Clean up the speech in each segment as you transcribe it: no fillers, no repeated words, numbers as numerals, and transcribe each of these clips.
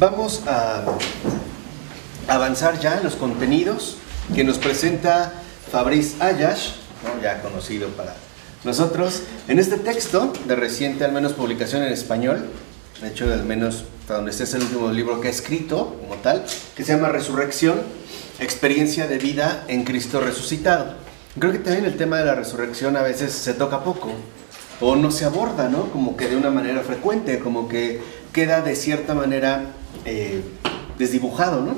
Vamos a avanzar ya en los contenidos que nos presenta Fabrice Ayash, ¿no? Ya conocido para nosotros, en este texto de reciente, al menos publicación en español, de hecho, al menos hasta donde esté, es el último libro que ha escrito como tal, que se llama Resurrección, experiencia de vida en Cristo resucitado. Creo que también el tema de la resurrección a veces se toca poco, o no se aborda, ¿no? Como que de una manera frecuente, como que queda de cierta manera desdibujado, ¿no?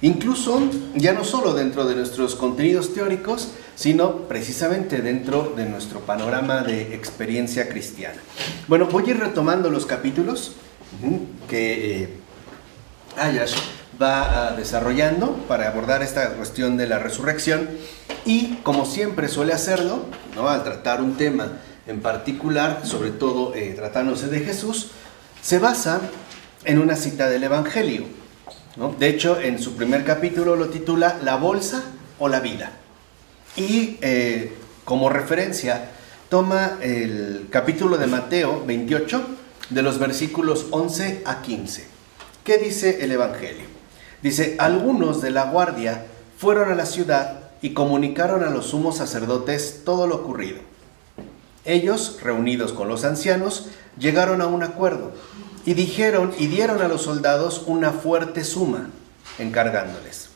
Incluso, ya no solo dentro de nuestros contenidos teóricos, sino precisamente dentro de nuestro panorama de experiencia cristiana. Bueno, voy a ir retomando los capítulos que Ayash va desarrollando para abordar esta cuestión de la resurrección y, como siempre suele hacerlo, ¿no? Al tratar un tema en particular, sobre todo tratándose de Jesús, se basa en una cita del Evangelio, ¿no? De hecho, en su primer capítulo lo titula La bolsa o la vida. Y como referencia toma el capítulo de Mateo 28, de los versículos 11 a 15. ¿Qué dice el Evangelio? Dice: algunos de la guardia fueron a la ciudad y comunicaron a los sumos sacerdotes todo lo ocurrido. Ellos, reunidos con los ancianos, llegaron a un acuerdo y dieron a los soldados una fuerte suma, encargándoles: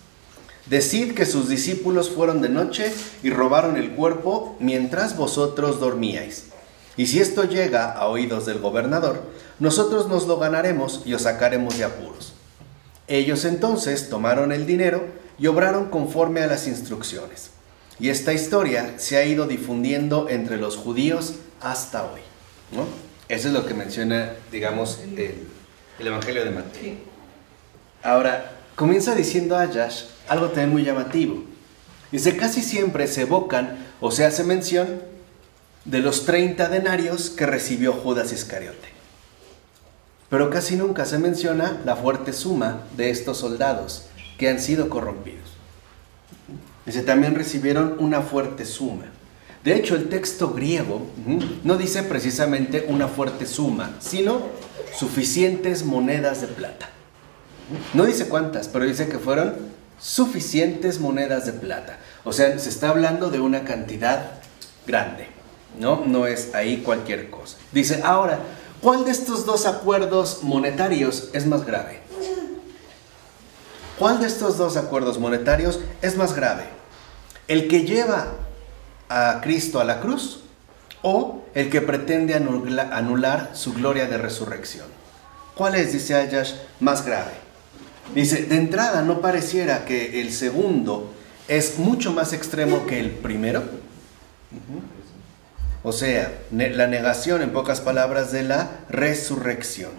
decid que sus discípulos fueron de noche y robaron el cuerpo mientras vosotros dormíais. Y si esto llega a oídos del gobernador, nosotros nos lo ganaremos y os sacaremos de apuros. Ellos entonces tomaron el dinero y obraron conforme a las instrucciones. Y esta historia se ha ido difundiendo entre los judíos hasta hoy, ¿no? Eso es lo que menciona, digamos, el Evangelio de Mateo. Ahora, comienza diciendo Ayash algo también muy llamativo. Dice: casi siempre se evocan o se hace mención de los 30 denarios que recibió Judas Iscariote. Pero casi nunca se menciona la fuerte suma de estos soldados que han sido corrompidos. Dice: también recibieron una fuerte suma. De hecho, el texto griego no dice precisamente una fuerte suma, sino suficientes monedas de plata. No dice cuántas, pero dice que fueron suficientes monedas de plata. O sea, se está hablando de una cantidad grande, ¿no? No es ahí cualquier cosa. Dice: ahora, ¿cuál de estos dos acuerdos monetarios es más grave? ¿Cuál de estos dos acuerdos monetarios es más grave? ¿El que lleva a Cristo a la cruz o el que pretende anular su gloria de resurrección? ¿Cuál es, dice Ayash, más grave? Dice: de entrada, ¿no pareciera que el segundo es mucho más extremo que el primero? O sea, la negación, en pocas palabras, de la resurrección.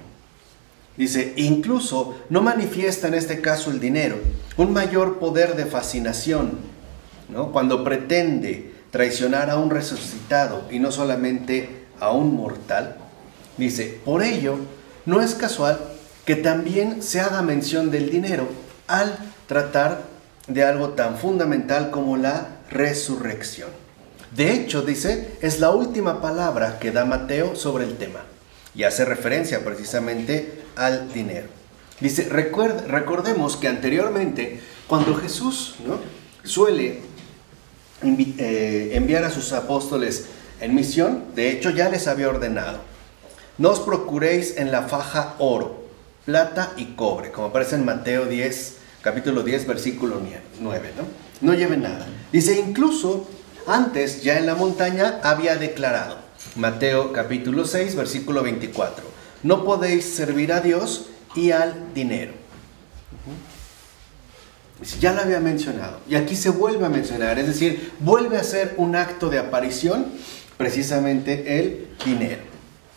Dice: incluso no manifiesta en este caso el dinero un mayor poder de fascinación, ¿no? Cuando pretende traicionar a un resucitado y no solamente a un mortal. Dice: por ello, no es casual que también se haga mención del dinero al tratar de algo tan fundamental como la resurrección. De hecho, dice, es la última palabra que da Mateo sobre el tema y hace referencia precisamente al dinero. Dice: recordemos que anteriormente, cuando Jesús, ¿no?, suele enviar a sus apóstoles en misión, de hecho ya les había ordenado: no os procuréis en la faja oro, plata y cobre, como aparece en Mateo 10, capítulo 10, versículo 9, ¿no? No lleven nada. Dice: incluso antes, ya en la montaña, había declarado, Mateo capítulo 6, versículo 24, no podéis servir a Dios y al dinero. Ya lo había mencionado y aquí se vuelve a mencionar, es decir, vuelve a ser un acto de aparición precisamente el dinero.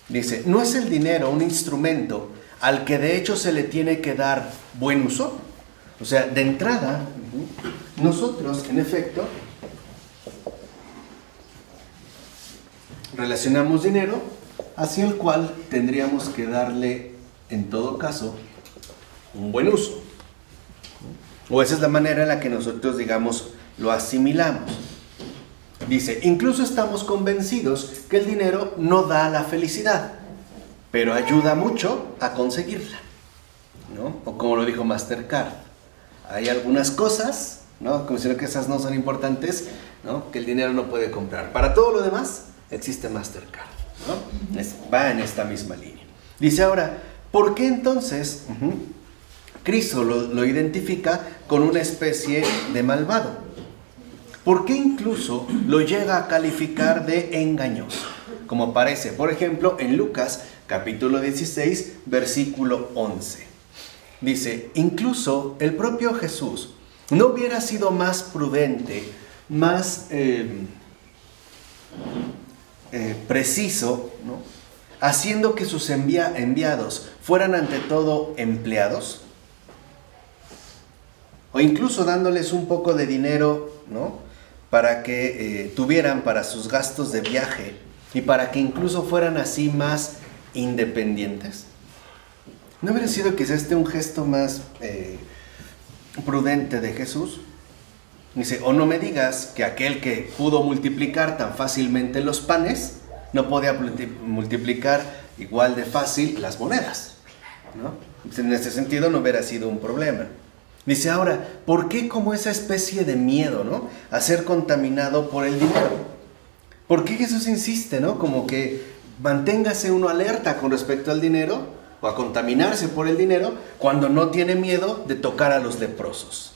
Dice: ¿no es el dinero un instrumento al que de hecho se le tiene que dar buen uso? O sea, de entrada, nosotros en efecto relacionamos dinero hacia el cual tendríamos que darle, en todo caso, un buen uso. O esa es la manera en la que nosotros, digamos, lo asimilamos. Dice: incluso estamos convencidos que el dinero no da la felicidad, pero ayuda mucho a conseguirla. ¿no? O como lo dijo Mastercard, hay algunas cosas, ¿no? Considero que esas no son importantes, ¿no? Que el dinero no puede comprar. Para todo lo demás existe Mastercard, ¿no? Va en esta misma línea. Dice ahora, ¿por qué entonces Cristo lo identifica con una especie de malvado? ¿Por qué incluso lo llega a calificar de engañoso? Como aparece, por ejemplo, en Lucas capítulo 16, versículo 11. Dice, incluso el propio Jesús no hubiera sido más prudente, más preciso, ¿no? Haciendo que sus enviados fueran ante todo empleados, o incluso dándoles un poco de dinero, ¿no? Para que tuvieran para sus gastos de viaje y para que incluso fueran así más independientes. ¿No hubiera sido quizás un gesto más prudente de Jesús? Dice, o no me digas que aquel que pudo multiplicar tan fácilmente los panes, no podía multiplicar igual de fácil las monedas, ¿no? En ese sentido no hubiera sido un problema. Dice ahora, ¿por qué como esa especie de miedo, ¿no? A ser contaminado por el dinero? ¿Por qué Jesús insiste, ¿no? Como que manténgase uno alerta con respecto al dinero o a contaminarse por el dinero cuando no tiene miedo de tocar a los leprosos.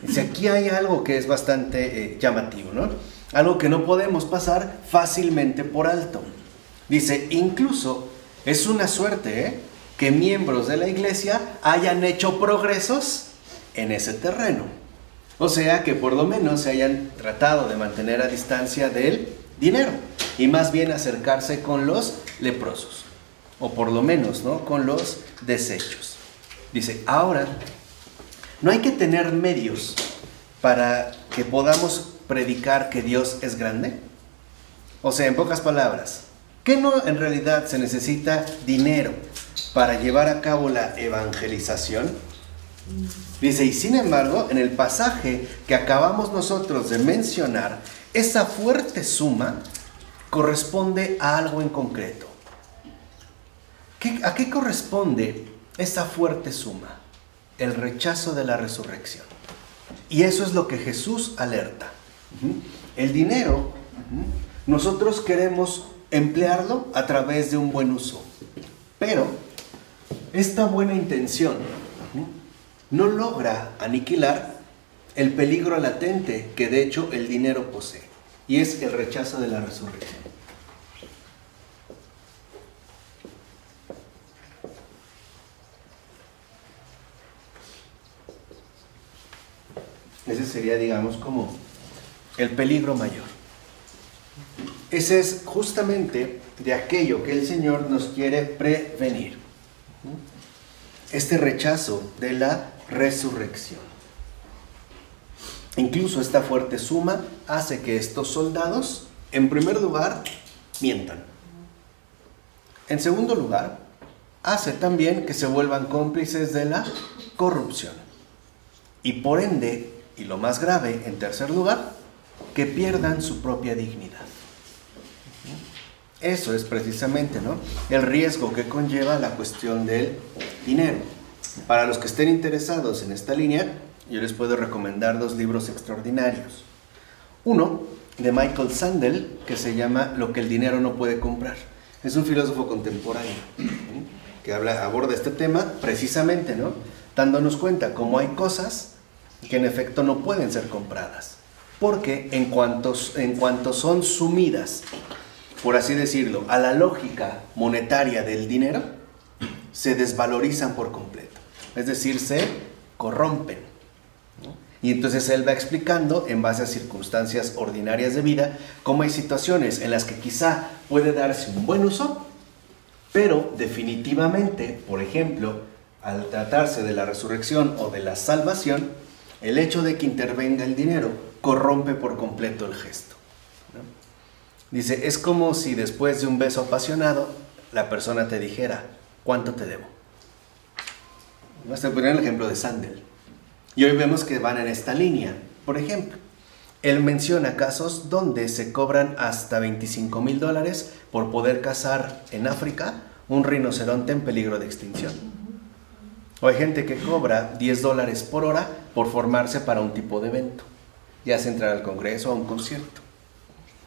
Dice, aquí hay algo que es bastante llamativo, ¿no? Algo que no podemos pasar fácilmente por alto. Dice, incluso es una suerte, que miembros de la iglesia hayan hecho progresos en ese terreno. O sea, que por lo menos se hayan tratado de mantener a distancia del dinero y más bien acercarse con los leprosos, o por lo menos, ¿no? Con los desechos. Dice, ahora, no hay que tener medios para que podamos predicar que Dios es grande. O sea, en pocas palabras, ¿qué no en realidad se necesita dinero para llevar a cabo la evangelización? Dice, y sin embargo, en el pasaje que acabamos nosotros de mencionar, esa fuerte suma corresponde a algo en concreto. ¿A qué corresponde esa fuerte suma? El rechazo de la resurrección. Y eso es lo que Jesús alerta. El dinero, nosotros queremos emplearlo a través de un buen uso, pero esta buena intención no logra aniquilar el peligro latente que de hecho el dinero posee, y es el rechazo de la resurrección. Ese sería, digamos, como el peligro mayor. Ese es justamente de aquello que el Señor nos quiere prevenir. Este rechazo de la resurrección. Incluso esta fuerte suma hace que estos soldados, en primer lugar, mientan. En segundo lugar, hace también que se vuelvan cómplices de la corrupción. Y por ende, y lo más grave, en tercer lugar, que pierdan su propia dignidad. Eso es precisamente, ¿no?, el riesgo que conlleva la cuestión del dinero. Para los que estén interesados en esta línea, yo les puedo recomendar dos libros extraordinarios. Uno, de Michael Sandel, que se llama Lo que el dinero no puede comprar. Es un filósofo contemporáneo que aborda este tema precisamente, ¿no?, dándonos cuenta cómo hay cosas que en efecto no pueden ser compradas, porque en cuanto son sumidas, por así decirlo, a la lógica monetaria del dinero, se desvalorizan por completo, es decir, se corrompen, ¿no? Y entonces él va explicando, en base a circunstancias ordinarias de vida, cómo hay situaciones en las que quizá puede darse un buen uso, pero definitivamente, por ejemplo, al tratarse de la resurrección o de la salvación, el hecho de que intervenga el dinero corrompe por completo el gesto, ¿no? Dice, es como si después de un beso apasionado, la persona te dijera, ¿cuánto te debo? Vamos a poner el ejemplo de Sandel. Y hoy vemos que van en esta línea. Por ejemplo, él menciona casos donde se cobran hasta $25,000 por poder cazar en África un rinoceronte en peligro de extinción. O hay gente que cobra $10 por hora por formarse para un tipo de evento, ya sea entrar al congreso o a un concierto.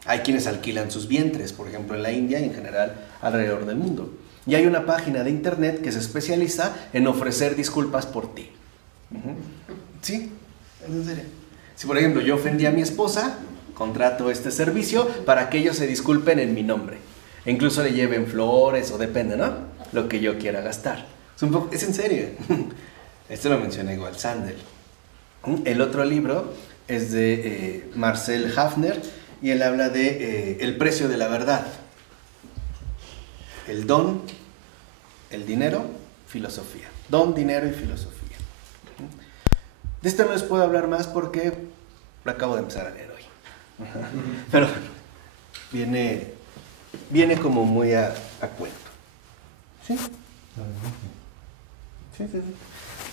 Hay quienes alquilan sus vientres, por ejemplo en la India y en general alrededor del mundo. Y hay una página de internet que se especializa en ofrecer disculpas por ti. Sí, en serio. Si por ejemplo yo ofendí a mi esposa, contrato este servicio para que ellos se disculpen en mi nombre. E incluso le lleven flores o depende, ¿no? Lo que yo quiera gastar. Es en serio. Esto lo menciona igual Sandel. El otro libro es de Marcel Hafner y él habla de el precio de la verdad. El don, el dinero, filosofía. Don, dinero y filosofía. De esto no les puedo hablar más porque lo acabo de empezar a leer hoy. Pero viene como muy a cuento. ¿Sí?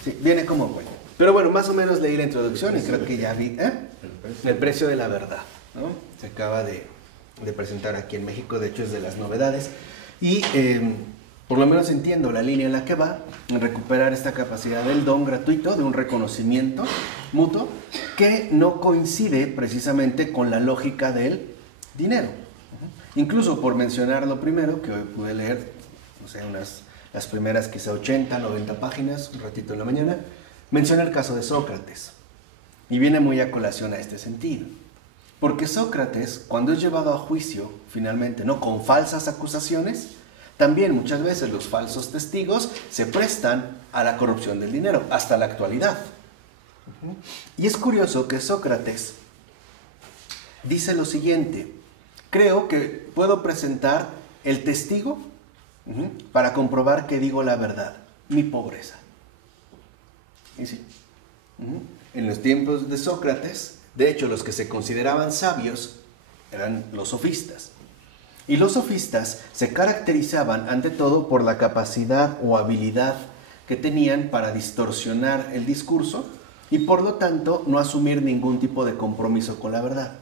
Sí, viene como bueno. Pero bueno, más o menos leí la introducción y creo que ya vi el precio de la verdad, ¿no? Se acaba de presentar aquí en México, de hecho es de las novedades. Y por lo menos entiendo la línea en la que va, en recuperar esta capacidad del don gratuito, de un reconocimiento mutuo, que no coincide precisamente con la lógica del dinero. Incluso por mencionar lo primero, que hoy pude leer, no sé, las primeras quizá 80, 90 páginas, un ratito en la mañana, menciona el caso de Sócrates. Y viene muy a colación a este sentido. Porque Sócrates, cuando es llevado a juicio, finalmente, ¿no?, con falsas acusaciones, también muchas veces los falsos testigos se prestan a la corrupción del dinero, hasta la actualidad. Y es curioso que Sócrates dice lo siguiente: creo que puedo presentar el testigo para comprobar que digo la verdad, mi pobreza. Y sí, en los tiempos de Sócrates, de hecho, los que se consideraban sabios eran los sofistas. Y los sofistas se caracterizaban ante todo por la capacidad o habilidad que tenían para distorsionar el discurso y por lo tanto no asumir ningún tipo de compromiso con la verdad,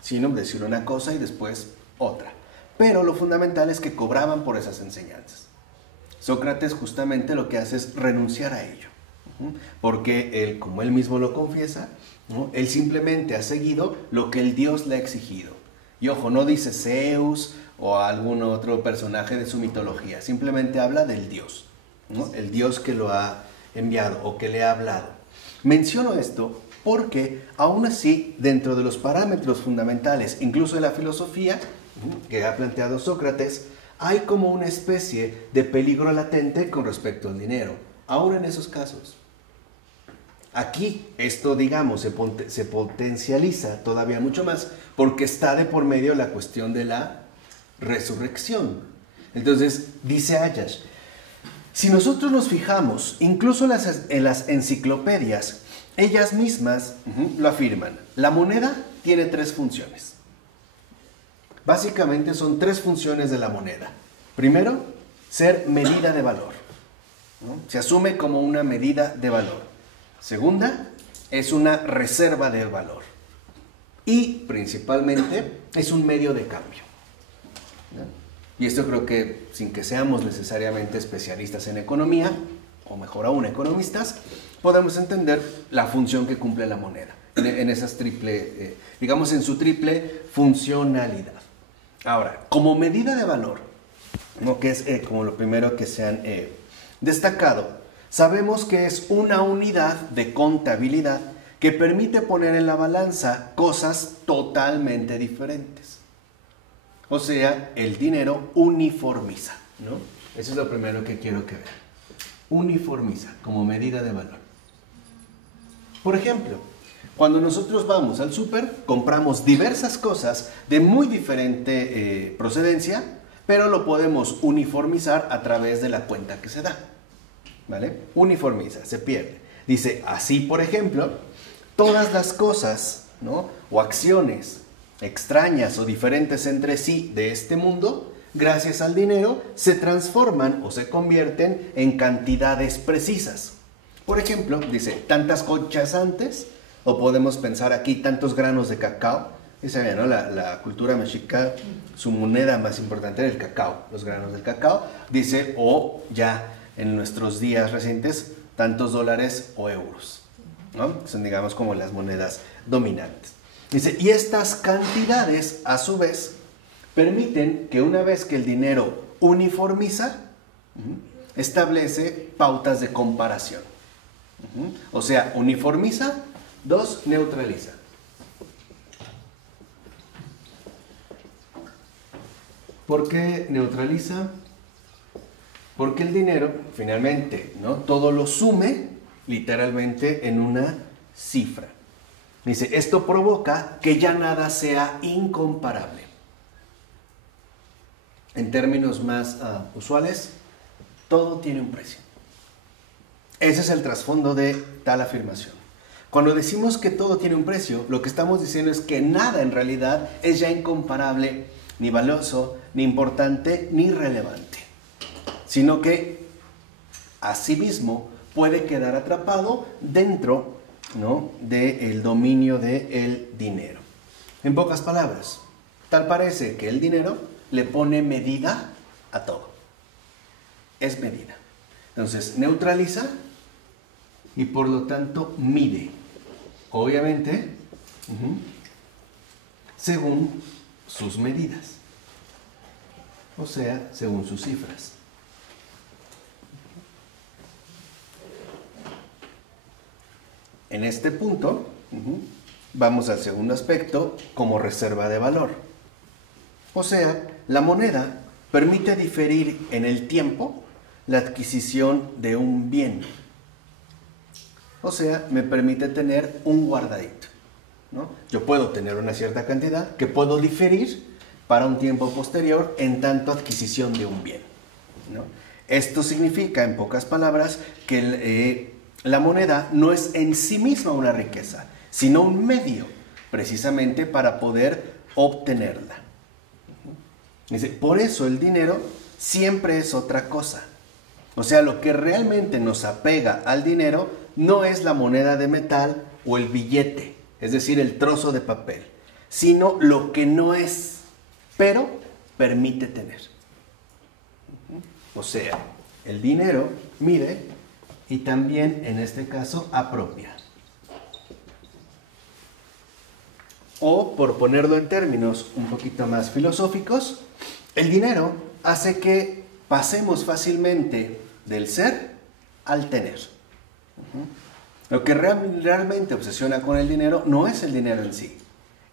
sino decir una cosa y después otra. Pero lo fundamental es que cobraban por esas enseñanzas. Sócrates justamente lo que hace es renunciar a ello, porque él, como él mismo lo confiesa, ¿no?, él simplemente ha seguido lo que el Dios le ha exigido. Y ojo, no dice Zeus o algún otro personaje de su mitología, simplemente habla del Dios, ¿no?, el Dios que lo ha enviado o que le ha hablado. Menciono esto porque aún así, dentro de los parámetros fundamentales, incluso de la filosofía que ha planteado Sócrates, hay como una especie de peligro latente con respecto al dinero, aún en esos casos. Aquí esto, digamos, se potencializa todavía mucho más porque está de por medio la cuestión de la resurrección. Entonces, dice Ayash, si nosotros nos fijamos, incluso en las enciclopedias, ellas mismas lo afirman. La moneda tiene 3 funciones. Básicamente son 3 funciones de la moneda. Primero, ser medida de valor, ¿no? Se asume como una medida de valor. Segunda, es una reserva de valor. Y principalmente es un medio de cambio, ¿no? Y esto creo que, sin que seamos necesariamente especialistas en economía, o mejor aún economistas, podemos entender la función que cumple la moneda, en esas digamos en su triple funcionalidad. Ahora, como medida de valor, ¿no?, que es como lo primero que se han destacado, sabemos que es una unidad de contabilidad que permite poner en la balanza cosas totalmente diferentes. O sea, el dinero uniformiza, ¿no? Eso es lo primero que quiero que vean. Uniformiza como medida de valor. Por ejemplo, cuando nosotros vamos al súper, compramos diversas cosas de muy diferente procedencia, pero lo podemos uniformizar a través de la cuenta que se da, ¿vale? Uniformiza, se pierde. Dice, así por ejemplo, todas las cosas, ¿no?, o acciones extrañas o diferentes entre sí de este mundo, gracias al dinero, se transforman o se convierten en cantidades precisas. Por ejemplo, dice, tantas conchas antes, o podemos pensar aquí, tantos granos de cacao. Y saben, ¿no?, la cultura mexica, su moneda más importante era el cacao, los granos del cacao. Dice, o ya en nuestros días recientes, tantos dólares o euros, ¿no? Son, digamos, como las monedas dominantes. Dice, y estas cantidades, a su vez, permiten que una vez que el dinero uniformiza, establece pautas de comparación. O sea, uniformiza, 2, neutraliza. ¿Por qué neutraliza? Porque el dinero, finalmente, ¿no?, todo lo sume literalmente en una cifra. Dice, esto provoca que ya nada sea incomparable. En términos más usuales, todo tiene un precio. Ese es el trasfondo de tal afirmación. Cuando decimos que todo tiene un precio, lo que estamos diciendo es que nada en realidad es ya incomparable, ni valioso, ni importante, ni relevante, sino que asimismo puede quedar atrapado dentro, ¿no?, del dominio del dinero. En pocas palabras, tal parece que el dinero le pone medida a todo. Es medida. Entonces, neutraliza y por lo tanto mide. Obviamente, según sus medidas. O sea, según sus cifras. En este punto, vamos al segundo aspecto, como reserva de valor. O sea, la moneda permite diferir en el tiempo la adquisición de un bien. O sea, me permite tener un guardadito, ¿no? Yo puedo tener una cierta cantidad que puedo diferir para un tiempo posterior en tanto adquisición de un bien, ¿no? Esto significa, en pocas palabras, que la moneda no es en sí misma una riqueza, sino un medio precisamente para poder obtenerla. Dice, por eso el dinero siempre es otra cosa. O sea, lo que realmente nos apega al dinero no es la moneda de metal o el billete, es decir, el trozo de papel, sino lo que no es, pero permite tener. O sea, el dinero mide y también, en este caso, apropia. O, por ponerlo en términos un poquito más filosóficos, el dinero hace que pasemos fácilmente del ser al tener. Lo que realmente obsesiona con el dinero no es el dinero en sí,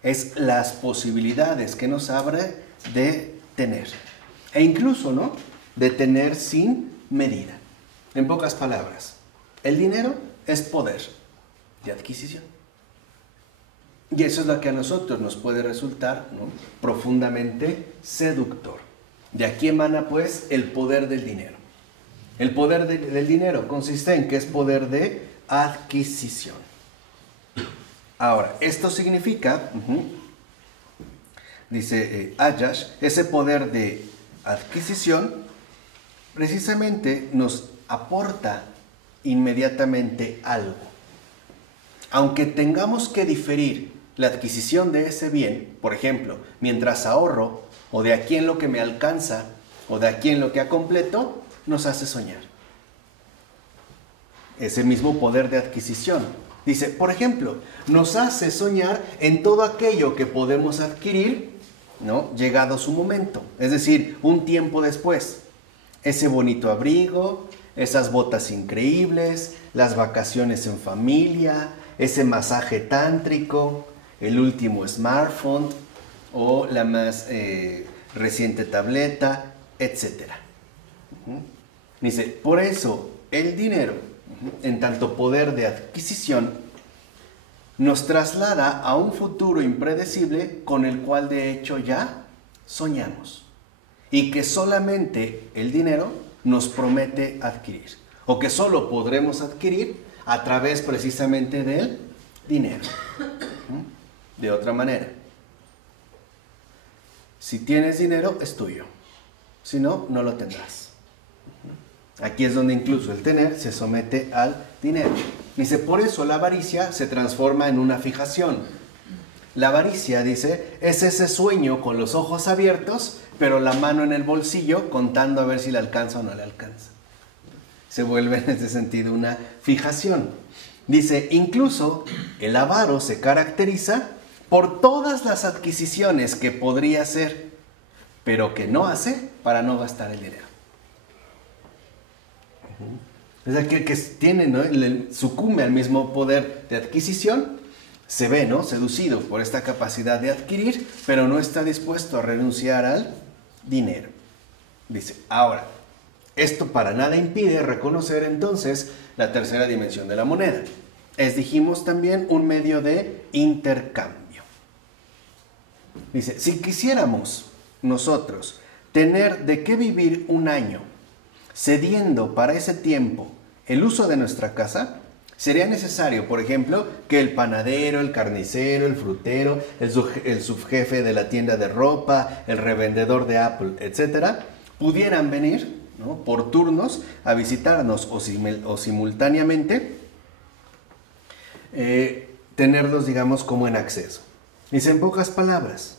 es las posibilidades que nos abre de tener. E incluso, ¿no?, de tener sin medida. En pocas palabras, el dinero es poder de adquisición. Y eso es lo que a nosotros nos puede resultar, ¿no?, profundamente seductor. De aquí emana, pues, el poder del dinero. El poder del dinero consiste en que es poder de adquisición. Ahora, esto significa, dice Ayash, ese poder de adquisición precisamente nos aporta inmediatamente algo. Aunque tengamos que diferir la adquisición de ese bien, por ejemplo, mientras ahorro, o de aquí en lo que me alcanza, o de aquí en lo que ha completo, nos hace soñar. Ese mismo poder de adquisición. Dice, por ejemplo, nos hace soñar en todo aquello que podemos adquirir, ¿no?, llegado su momento. Es decir, un tiempo después. Ese bonito abrigo, esas botas increíbles, las vacaciones en familia, ese masaje tántrico, el último smartphone o la más reciente tableta, etc. Dice, por eso el dinero, en tanto poder de adquisición, nos traslada a un futuro impredecible con el cual de hecho ya soñamos. Y que solamente el dinero nos promete adquirir. O que solo podremos adquirir a través precisamente del dinero. De otra manera, si tienes dinero es tuyo. Si no, no lo tendrás. Aquí es donde incluso el tener se somete al dinero. Dice, por eso la avaricia se transforma en una fijación. La avaricia, dice, es ese sueño con los ojos abiertos, pero la mano en el bolsillo contando a ver si le alcanza o no le alcanza. se vuelve en este sentido una fijación. Dice, incluso el avaro se caracteriza por todas las adquisiciones que podría hacer, pero que no hace para no gastar el dinero. Es aquel que tiene, ¿no?, sucumbe al mismo poder de adquisición, se ve, ¿no?, seducido por esta capacidad de adquirir, pero no está dispuesto a renunciar al dinero. Dice, ahora, esto para nada impide reconocer entonces la tercera dimensión de la moneda. Es, dijimos también, un medio de intercambio. Dice, si quisiéramos nosotros tener de qué vivir un año, cediendo para ese tiempo el uso de nuestra casa, sería necesario, por ejemplo, que el panadero, el carnicero, el frutero, el subjefe de la tienda de ropa, el revendedor de Apple, etcétera, pudieran venir, ¿no?, por turnos a visitarnos o simultáneamente tenerlos, digamos, como en acceso. Dice, en pocas palabras,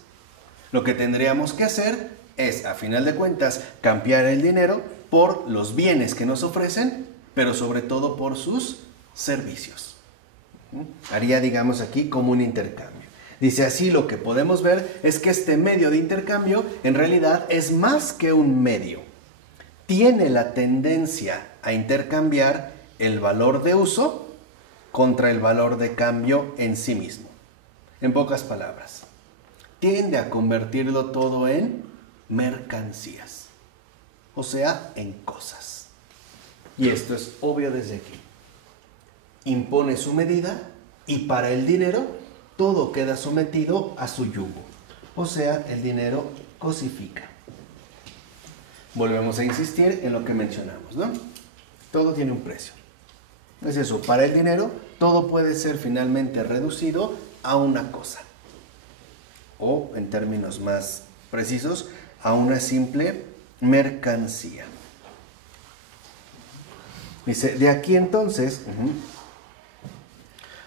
lo que tendríamos que hacer es, a final de cuentas, cambiar el dinero por los bienes que nos ofrecen, pero sobre todo por sus servicios. Haría, digamos, aquí como un intercambio. Dice, así lo que podemos ver es que este medio de intercambio en realidad es más que un medio. Tiene la tendencia a intercambiar el valor de uso contra el valor de cambio en sí mismo. En pocas palabras, tiende a convertirlo todo en mercancías, o sea, en cosas. Y esto es obvio desde aquí. Impone su medida y para el dinero todo queda sometido a su yugo, o sea, el dinero cosifica. Volvemos a insistir en lo que mencionamos, ¿no? Todo tiene un precio. Es eso, para el dinero todo puede ser finalmente reducido a una cosa, o en términos más precisos, a una simple mercancía. Dice, de aquí entonces,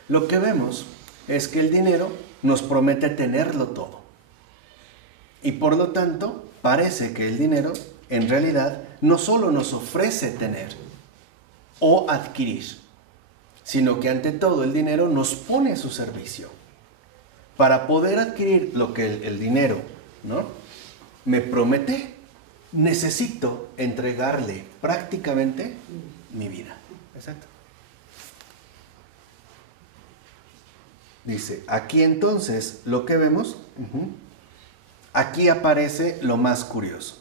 lo que vemos es que el dinero nos promete tenerlo todo. Y por lo tanto, parece que el dinero en realidad no solo nos ofrece tener o adquirir, sino que ante todo el dinero nos pone a su servicio. Para poder adquirir lo que el dinero, ¿no?, me promete, necesito entregarle prácticamente mi vida. Exacto. Dice, aquí entonces lo que vemos, aquí aparece lo más curioso.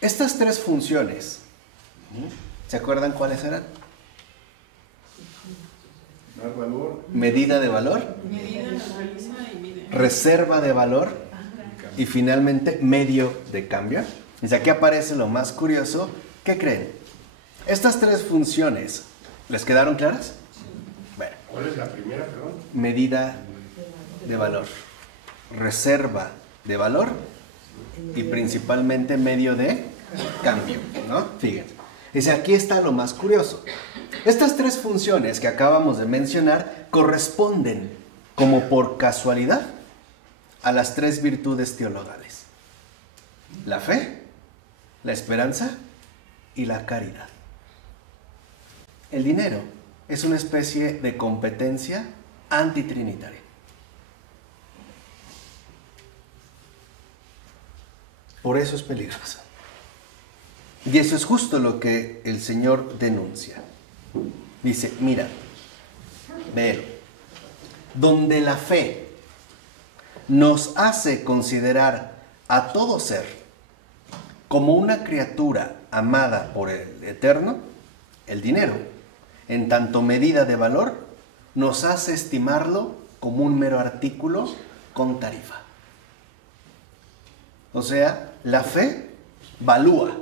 Estas tres funciones, ¿se acuerdan cuáles eran? Medida de valor, reserva de valor y finalmente medio de cambio. Dice, aquí aparece lo más curioso. ¿Qué creen? Estas tres funciones, ¿les quedaron claras? Bueno. ¿Cuál es la primera, perdón? Medida de valor, reserva de valor y principalmente medio de cambio, ¿no? Fíjense. Dice, aquí está lo más curioso. Estas tres funciones que acabamos de mencionar corresponden, como por casualidad, a las tres virtudes teologales: la fe, la esperanza y la caridad. El dinero es una especie de competencia antitrinitaria. Por eso es peligroso. Y eso es justo lo que el Señor denuncia. Dice, mira, velo, donde la fe nos hace considerar a todo ser como una criatura amada por el Eterno, el dinero, en tanto medida de valor, nos hace estimarlo como un mero artículo con tarifa. O sea, la fe valúa,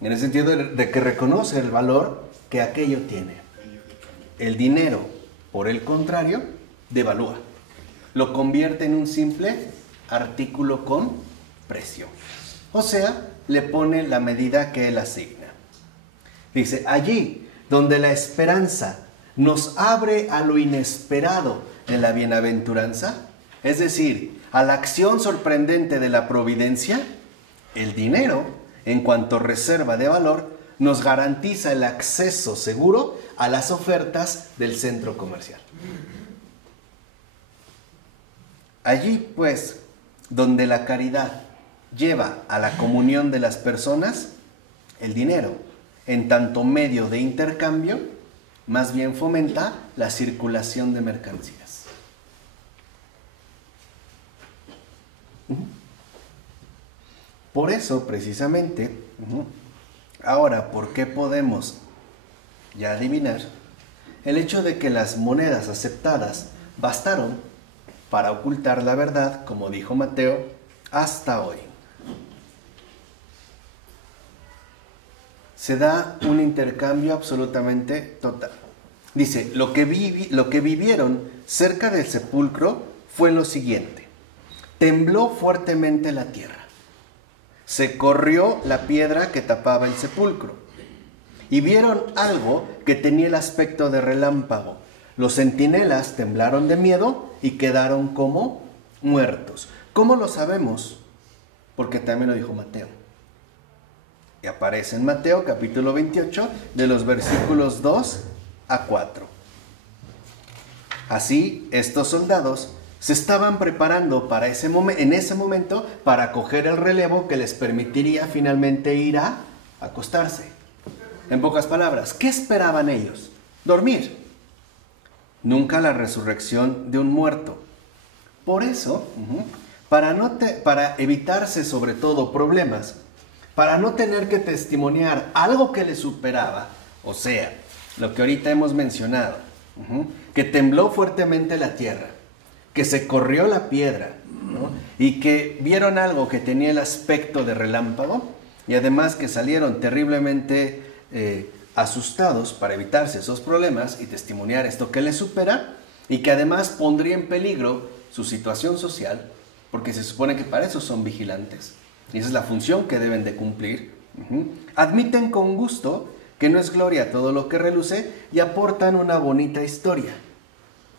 en el sentido de que reconoce el valor que aquello tiene. El dinero, por el contrario, devalúa. Lo convierte en un simple artículo con precio. O sea, le pone la medida que él asigna. Dice, allí donde la esperanza nos abre a lo inesperado de la bienaventuranza, es decir, a la acción sorprendente de la providencia, el dinero, en cuanto reserva de valor, nos garantiza el acceso seguro a las ofertas del centro comercial. Allí, pues, donde la caridad lleva a la comunión de las personas, el dinero, en tanto medio de intercambio, más bien fomenta la circulación de mercancías. Por eso, precisamente, ahora, ¿por qué podemos ya adivinar? El hecho de que las monedas aceptadas bastaron para ocultar la verdad, como dijo Mateo, hasta hoy. Se da un intercambio absolutamente total. Dice, lo que vivieron cerca del sepulcro fue lo siguiente. Tembló fuertemente la tierra. Se corrió la piedra que tapaba el sepulcro. Y vieron algo que tenía el aspecto de relámpago. Los centinelas temblaron de miedo y quedaron como muertos. ¿Cómo lo sabemos? Porque también lo dijo Mateo. Y aparece en Mateo capítulo 28 de los versículos 2 a 4. Así, estos soldados se estaban preparando para en ese momento para coger el relevo que les permitiría finalmente ir a acostarse. En pocas palabras, ¿qué esperaban ellos? Dormir. Nunca la resurrección de un muerto. Por eso, para evitarse sobre todo problemas, para no tener que testimoniar algo que les superaba, o sea, lo que ahorita hemos mencionado, que tembló fuertemente la tierra, que se corrió la piedra, ¿no? Y que vieron algo que tenía el aspecto de relámpago, y además que salieron terriblemente asustados para evitarse esos problemas y testimoniar esto que les supera, y que además pondría en peligro su situación social, porque se supone que para eso son vigilantes, y esa es la función que deben de cumplir. Admiten con gusto que no es gloria todo lo que reluce y aportan una bonita historia.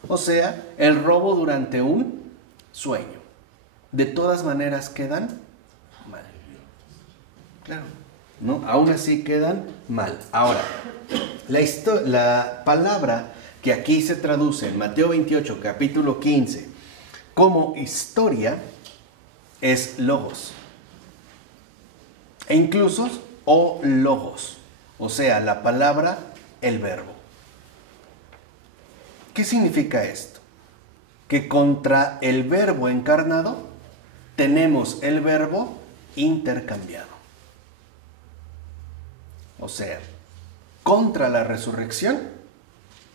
O sea, el robo durante un sueño. De todas maneras quedan mal. Claro, ¿no? Aún así quedan mal. Ahora, la palabra que aquí se traduce en Mateo 28, capítulo 15, como historia, es logos. E incluso, o logos. O sea, la palabra, el verbo. ¿Qué significa esto? Que contra el verbo encarnado tenemos el verbo intercambiado. O sea, contra la resurrección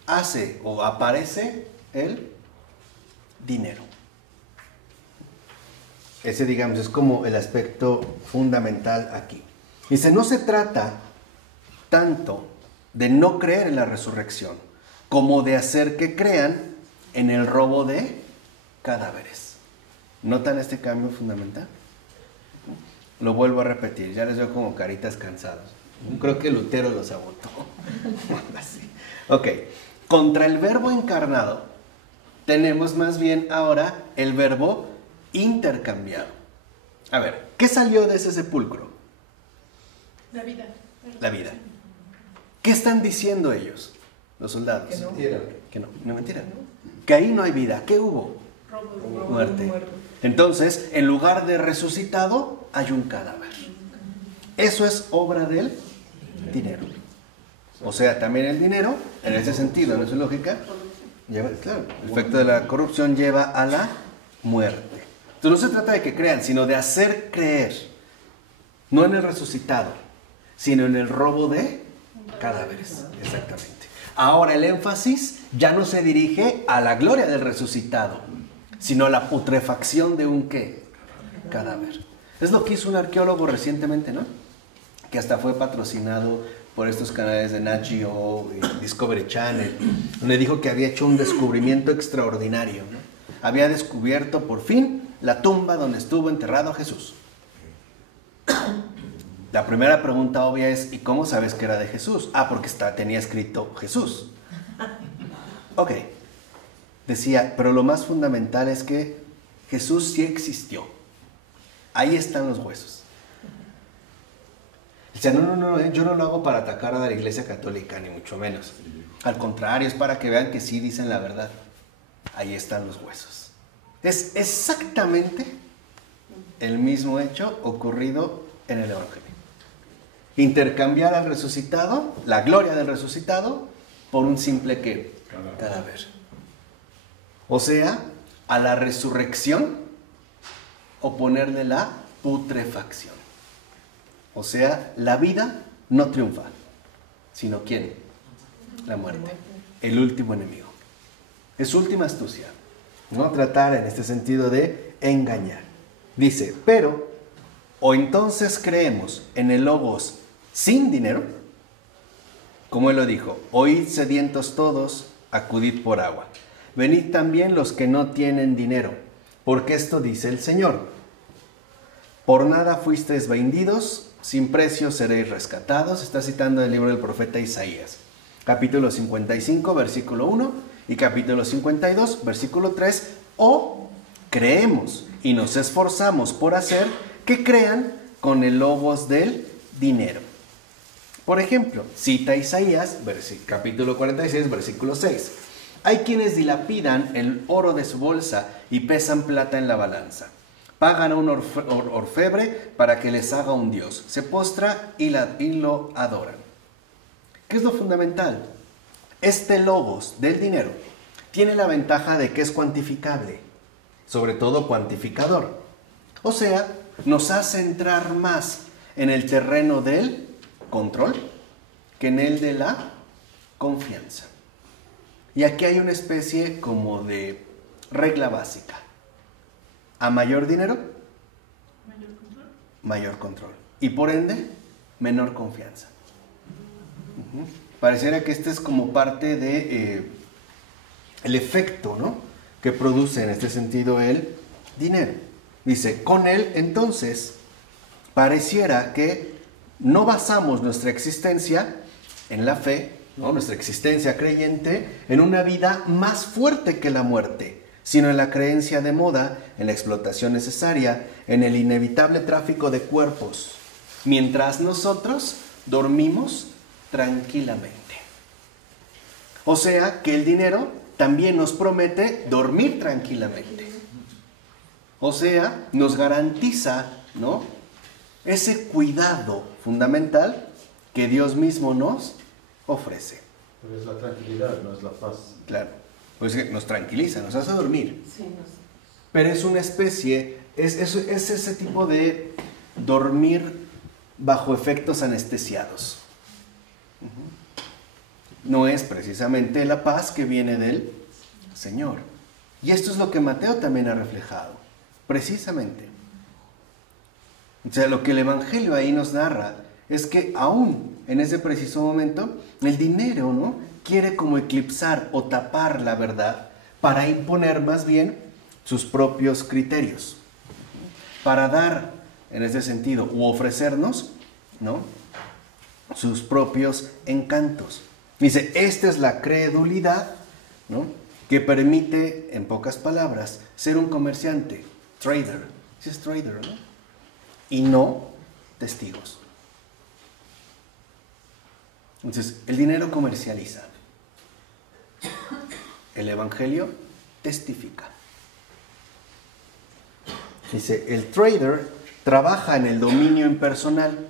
hace o aparece el dinero. Ese, digamos, es como el aspecto fundamental aquí. Dice, no se trata tanto de no creer en la resurrección, como de hacer que crean en el robo de cadáveres. ¿Notan este cambio fundamental? Lo vuelvo a repetir, ya les veo como caritas cansados. Creo que Lutero los agotó. Así. Ok, contra el verbo encarnado tenemos más bien ahora el verbo intercambiado. A ver, ¿qué salió de ese sepulcro? La vida. La vida. ¿Qué están diciendo ellos, los soldados? Que no. Que no, mentira. Que ahí no hay vida. ¿Qué hubo? Robo. Muerte. Entonces, en lugar de resucitado, hay un cadáver. Eso es obra del dinero. O sea, también el dinero, en ese sentido, en esa lógica, lleva, claro, el efecto de la corrupción lleva a la muerte. Entonces no se trata de que crean, sino de hacer creer, no en el resucitado, sino en el robo de cadáveres. Exactamente. Ahora el énfasis ya no se dirige a la gloria del resucitado, sino a la putrefacción de un ¿qué? Cadáver. Es lo que hizo un arqueólogo recientemente, ¿no? Que hasta fue patrocinado por estos canales de Nat Geo y Discovery Channel, donde dijo que había hecho un descubrimiento extraordinario, ¿no? Había descubierto por fin la tumba donde estuvo enterrado Jesús. La primera pregunta obvia es, ¿y cómo sabes que era de Jesús? Ah, porque tenía escrito Jesús. Ok. Decía, pero lo más fundamental es que Jesús sí existió. Ahí están los huesos. Dice, no, yo no lo hago para atacar a la Iglesia Católica, ni mucho menos. Al contrario, es para que vean que sí dicen la verdad. Ahí están los huesos. Es exactamente el mismo hecho ocurrido en el Evangelio. Intercambiar al resucitado, la gloria del resucitado, por un simple ¿qué? Cadáver. O sea, a la resurrección oponerle la putrefacción. O sea, la vida no triunfa, sino ¿quién? La muerte, el último enemigo. Es su última astucia, no tratar en este sentido de engañar. Dice, pero, o entonces creemos en el logos sin dinero, como él lo dijo, oíd sedientos todos, acudid por agua. Venid también los que no tienen dinero, porque esto dice el Señor. Por nada fuisteis vendidos, sin precio seréis rescatados. Está citando el libro del profeta Isaías, capítulo 55, versículo 1, y capítulo 52, versículo 3. O creemos y nos esforzamos por hacer que crean con el logos del dinero. Por ejemplo, cita Isaías, capítulo 46, versículo 6. Hay quienes dilapidan el oro de su bolsa y pesan plata en la balanza. Pagan a un orfebre para que les haga un dios. Se postra y lo adoran. ¿Qué es lo fundamental? Este logos del dinero tiene la ventaja de que es cuantificable, sobre todo cuantificador. O sea, nos hace entrar más en el terreno del control que en el de la confianza. Y aquí hay una especie como de regla básica. A mayor dinero, mayor control. Y por ende, menor confianza. Pareciera que este es como parte de el efecto, ¿no?, que produce en este sentido el dinero. Dice, con él entonces pareciera que no basamos nuestra existencia en la fe, ¿no?, nuestra existencia creyente, en una vida más fuerte que la muerte, sino en la creencia de moda, en la explotación necesaria, en el inevitable tráfico de cuerpos, mientras nosotros dormimos tranquilamente. O sea, que el dinero también nos promete dormir tranquilamente. O sea, nos garantiza, ¿no?, ese cuidado fundamental que Dios mismo nos ofrece. Pero es la tranquilidad, no es la paz. Claro, pues nos tranquiliza, nos hace dormir. Sí, no sé. Pero es una especie, es ese tipo de dormir bajo efectos anestesiados. No es precisamente la paz que viene del Señor. Y esto es lo que Mateo también ha reflejado, precisamente. O sea, lo que el Evangelio ahí nos narra es que aún en ese preciso momento, el dinero, ¿no?, quiere como eclipsar o tapar la verdad para imponer más bien sus propios criterios, para dar, en ese sentido, u ofrecernos, ¿no?, sus propios encantos. Dice, esta es la credulidad, ¿no?, que permite, en pocas palabras, ser un comerciante, trader, sí es trader, ¿no?, y no testigos. Entonces, el dinero comercializa, el Evangelio testifica. Dice, el trader trabaja en el dominio impersonal,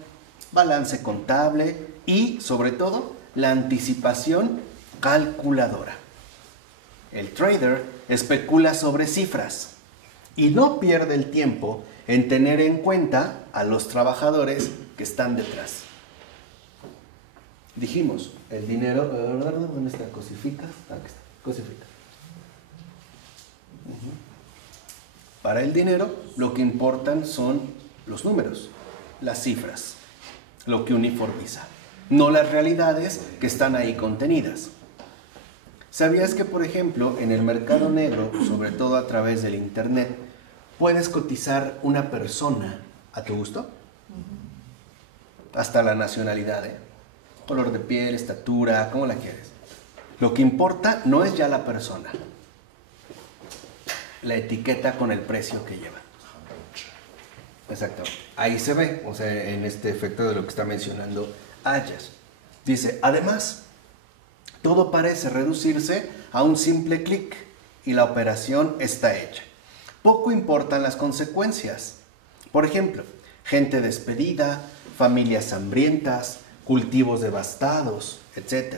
balance contable y, sobre todo, la anticipación calculadora. El trader especula sobre cifras y no pierde el tiempo en tener en cuenta a los trabajadores que están detrás. Dijimos, el dinero, ¿dónde está? Cosifica. Aquí está, cosifica. Para el dinero, lo que importan son los números, las cifras, lo que uniformiza, no las realidades que están ahí contenidas. ¿Sabías que, por ejemplo, en el mercado negro, sobre todo a través del internet, puedes cotizar una persona a tu gusto? Hasta la nacionalidad, color de piel, estatura, ¿cómo la quieres? Lo que importa no es ya la persona, la etiqueta con el precio que lleva. Exacto. Ahí se ve, o sea, en este efecto de lo que está mencionando Ayash. Dice, además, todo parece reducirse a un simple clic y la operación está hecha. Poco importan las consecuencias. Por ejemplo, gente despedida, familias hambrientas, cultivos devastados, etc.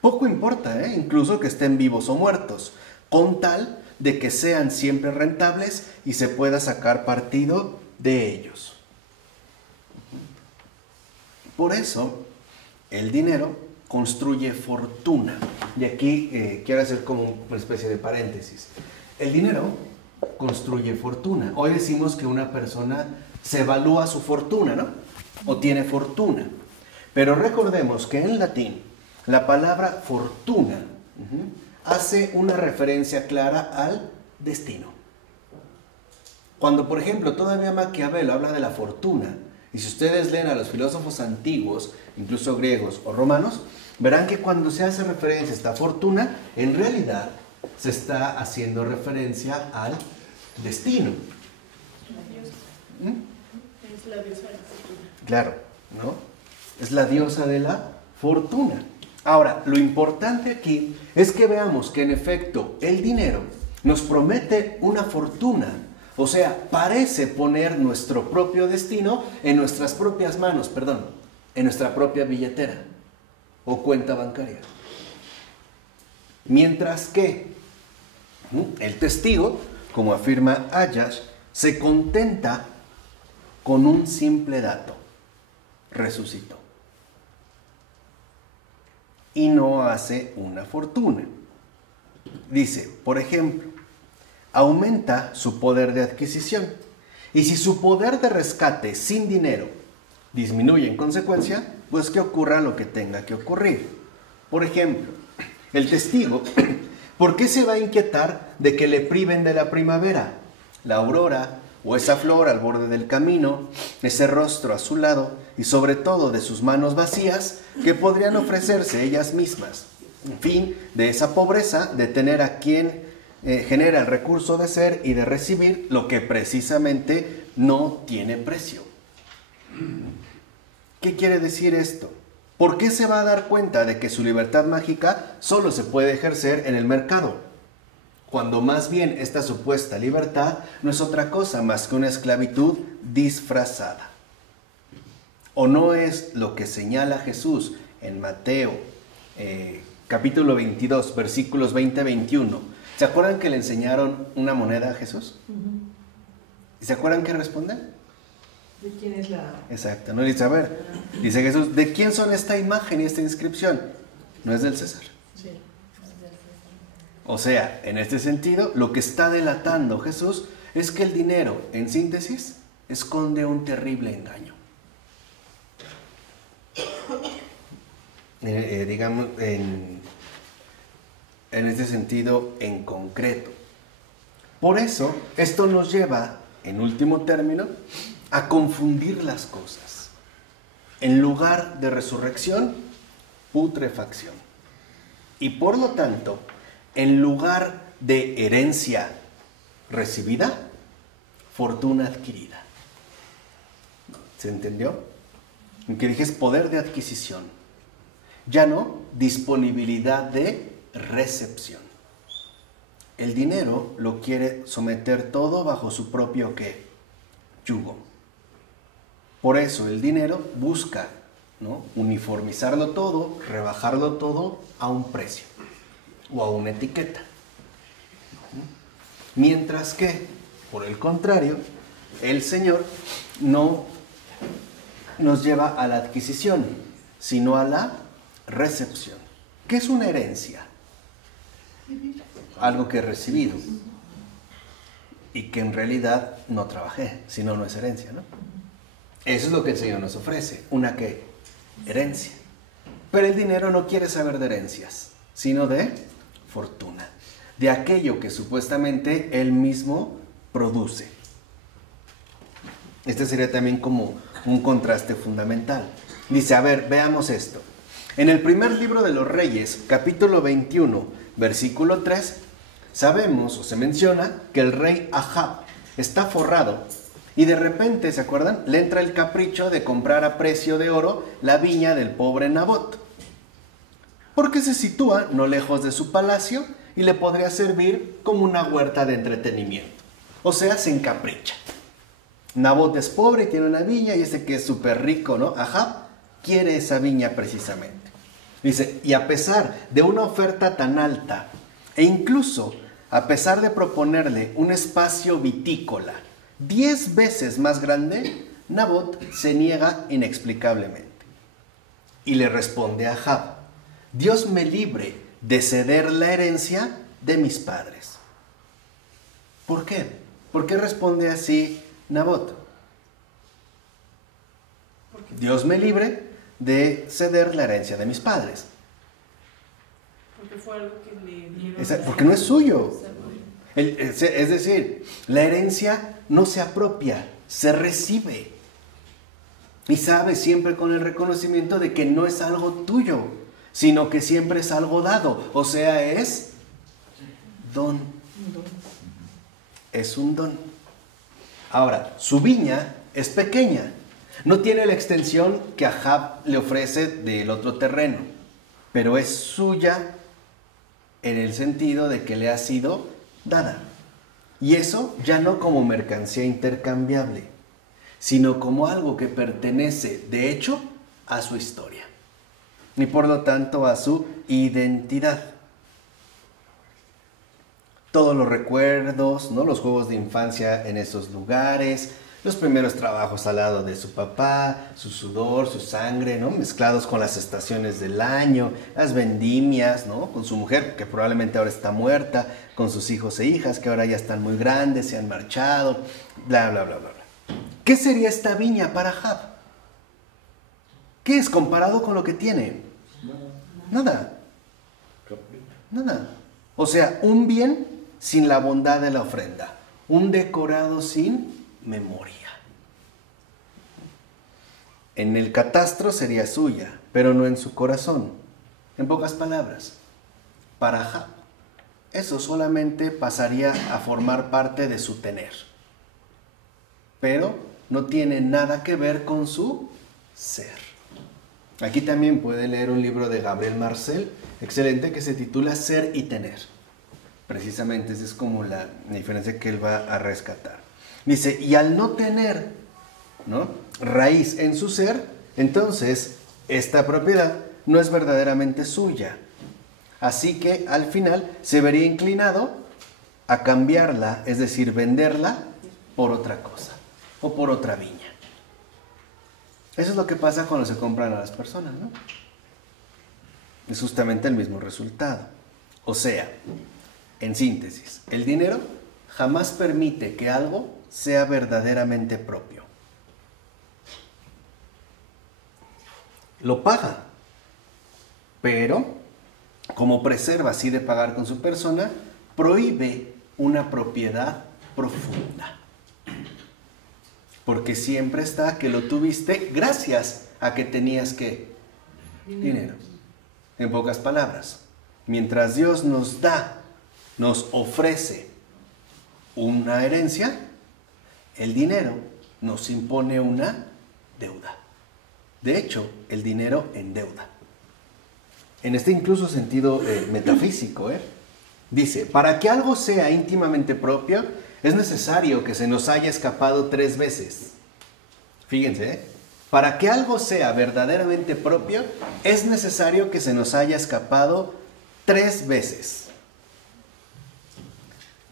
Poco importa, incluso que estén vivos o muertos, con tal de que sean siempre rentables y se pueda sacar partido de ellos. Por eso, el dinero construye fortuna. Y aquí quiero hacer como una especie de paréntesis. El dinero construye fortuna. Hoy decimos que una persona se evalúa su fortuna, ¿no? O tiene fortuna. Pero recordemos que en latín la palabra fortuna hace una referencia clara al destino. Cuando, por ejemplo, todavía Maquiavelo habla de la fortuna, y si ustedes leen a los filósofos antiguos, incluso griegos o romanos, verán que cuando se hace referencia a esta fortuna, en realidad se está haciendo referencia al destino. Es la diosa de la fortuna. Claro, ¿no? Es la diosa de la fortuna. Ahora, lo importante aquí es que veamos que en efecto el dinero nos promete una fortuna. O sea, parece poner nuestro propio destino en nuestras propias manos, en nuestra propia billetera o cuenta bancaria. Mientras que el testigo, como afirma Ayash, se contenta con un simple dato: resucitó. Y no hace una fortuna. Dice, por ejemplo, aumenta su poder de adquisición. Y si su poder de rescate sin dinero disminuye en consecuencia, pues que ocurra lo que tenga que ocurrir. Por ejemplo, el testigo, ¿por qué se va a inquietar de que le priven de la primavera, la aurora o esa flor al borde del camino, ese rostro a su lado y sobre todo de sus manos vacías que podrían ofrecerse ellas mismas? En fin, de esa pobreza de tener a quien genera el recurso de ser y de recibir lo que precisamente no tiene precio. ¿Qué quiere decir esto? ¿Por qué se va a dar cuenta de que su libertad mágica solo se puede ejercer en el mercado? Cuando más bien esta supuesta libertad no es otra cosa más que una esclavitud disfrazada. ¿O no es lo que señala Jesús en Mateo capítulo 22, versículos 20-21? ¿Se acuerdan que le enseñaron una moneda a Jesús? ¿Y se acuerdan qué responde? ¿De quién es la...? Exacto, no dice, a ver, dice Jesús, ¿de quién son esta imagen y esta inscripción? No es del César. Sí. O sea, en este sentido, lo que está delatando Jesús es que el dinero, en síntesis, esconde un terrible engaño. Digamos, en este sentido en concreto. Por eso, esto nos lleva, en último término, a confundir las cosas. En lugar de resurrección, putrefacción. Y por lo tanto, en lugar de herencia recibida, fortuna adquirida. ¿Se entendió? En que dije es poder de adquisición. Ya no disponibilidad de recepción. El dinero lo quiere someter todo bajo su propio ¿qué? Yugo. Por eso el dinero busca, ¿no?, uniformizarlo todo, rebajarlo todo a un precio o a una etiqueta. Mientras que, por el contrario, el Señor no nos lleva a la adquisición, sino a la recepción. ¿Qué es una herencia? Algo que he recibido y que en realidad no trabajé, si no, no es herencia, ¿no? Eso es lo que el Señor nos ofrece, una ¿qué? Herencia. Pero el dinero no quiere saber de herencias, sino de fortuna, de aquello que supuestamente Él mismo produce. Este sería también como un contraste fundamental. Dice, a ver, veamos esto. En el primer libro de los Reyes, capítulo 21, versículo 3, sabemos o se menciona que el rey Ahab está forrado Y de repente, ¿se acuerdan? Le entra el capricho de comprar a precio de oro la viña del pobre Nabot, porque se sitúa no lejos de su palacio y le podría servir como una huerta de entretenimiento. O sea, se encapricha. Nabot es pobre y tiene una viña, y ese que es súper rico, ¿no? Ahab quiere esa viña precisamente. Dice, y a pesar de una oferta tan alta, e incluso a pesar de proponerle un espacio vitícola 10 veces más grande, Nabot se niega inexplicablemente. Y le responde a Ahab, Dios me libre de ceder la herencia de mis padres. ¿Por qué? ¿Por qué responde así Nabot? Dios me libre de ceder la herencia de mis padres. Porque fue algo que le dieron. Porque no es suyo. Es decir, la herencia no se apropia, se recibe. Y sabe siempre con el reconocimiento de que no es algo tuyo, sino que siempre es algo dado. O sea, es don. Es un don. Ahora, su viña es pequeña. No tiene la extensión que Ahab le ofrece del otro terreno, pero es suya en el sentido de que le ha sido dada. Y eso ya no como mercancía intercambiable, sino como algo que pertenece, de hecho, a su historia. Y por lo tanto a su identidad. Todos los recuerdos, ¿no? Los juegos de infancia en esos lugares, los primeros trabajos al lado de su papá, su sudor, su sangre, ¿no? Mezclados con las estaciones del año, las vendimias, ¿no? Con su mujer, que probablemente ahora está muerta, con sus hijos e hijas, que ahora ya están muy grandes, se han marchado, bla, bla, bla, bla, bla. ¿Qué sería esta viña para Ahab? ¿Qué es comparado con lo que tiene? Nada. Nada. O sea, un bien sin la bondad de la ofrenda. Un decorado sin memoria. En el catastro sería suya, pero no en su corazón. En pocas palabras, para Ahab, eso solamente pasaría a formar parte de su tener. Pero no tiene nada que ver con su ser. Aquí también puede leer un libro de Gabriel Marcel, excelente, que se titula Ser y Tener. Precisamente esa es como la diferencia que él va a rescatar. Dice, y al no tener, ¿no?, raíz en su ser, entonces esta propiedad no es verdaderamente suya. Así que al final se vería inclinado a cambiarla, es decir, venderla por otra cosa o por otra viña. Eso es lo que pasa cuando se compran a las personas, ¿no? Es justamente el mismo resultado. O sea, en síntesis, el dinero jamás permite que algo sea verdaderamente propio. Lo paga, pero como preserva así de pagar con su persona, prohíbe una propiedad profunda. Porque siempre está que lo tuviste gracias a que tenías ¿qué? Dinero. En pocas palabras, mientras Dios nos da, nos ofrece una herencia, el dinero nos impone una deuda. De hecho, el dinero endeuda. En este incluso sentido metafísico, dice, para que algo sea íntimamente propio, es necesario que se nos haya escapado 3 veces. Fíjense, para que algo sea verdaderamente propio, es necesario que se nos haya escapado 3 veces.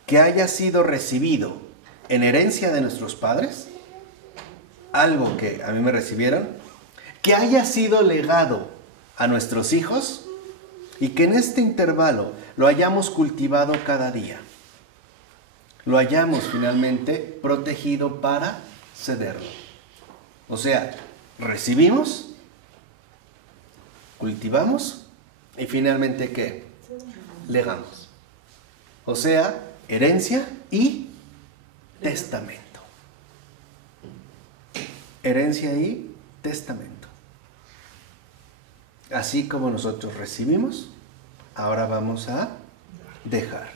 Que haya sido recibido en herencia de nuestros padres, algo que a mí me recibieron, que haya sido legado a nuestros hijos y que en este intervalo lo hayamos cultivado cada día. Lo hayamos finalmente protegido para cederlo. O sea, recibimos, cultivamos y finalmente ¿qué? Legamos. O sea, herencia y testamento. Herencia y testamento. Así como nosotros recibimos, ahora vamos a dejar.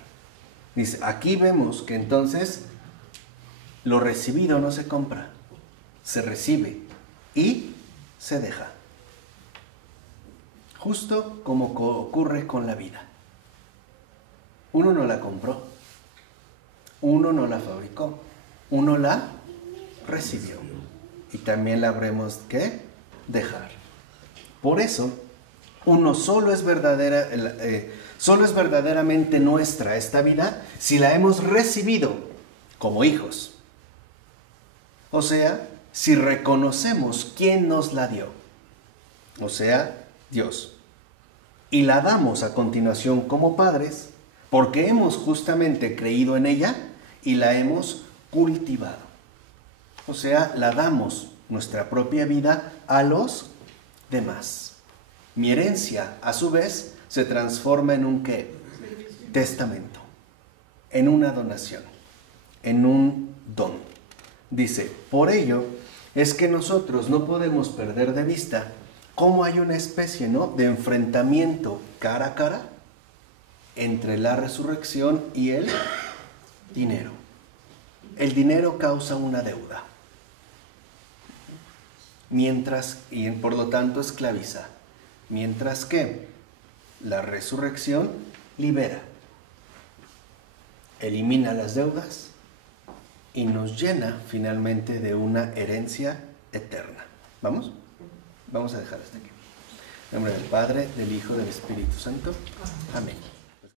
Dice, aquí vemos que entonces Lo recibido no se compra, se recibe y se deja. Justo como ocurre con la vida. Uno no la compró, uno no la fabricó, uno la recibió. Y también la habremos que dejar. Por eso, solo es verdaderamente nuestra esta vida si la hemos recibido como hijos. O sea, si reconocemos quién nos la dio. O sea, Dios. Y la damos a continuación como padres porque hemos justamente creído en ella y la hemos cultivado. O sea, la damos nuestra propia vida a los demás. Mi herencia, a su vez, se transforma en un ¿qué? Testamento, en una donación, en un don. Dice, por ello es que nosotros no podemos perder de vista cómo hay una especie, ¿no?, de enfrentamiento cara a cara entre la resurrección y el dinero. El dinero causa una deuda, y por lo tanto esclaviza, mientras que la resurrección libera, elimina las deudas y nos llena finalmente de una herencia eterna. ¿Vamos? Vamos a dejar hasta aquí. En nombre del Padre, del Hijo, del Espíritu Santo. Amén.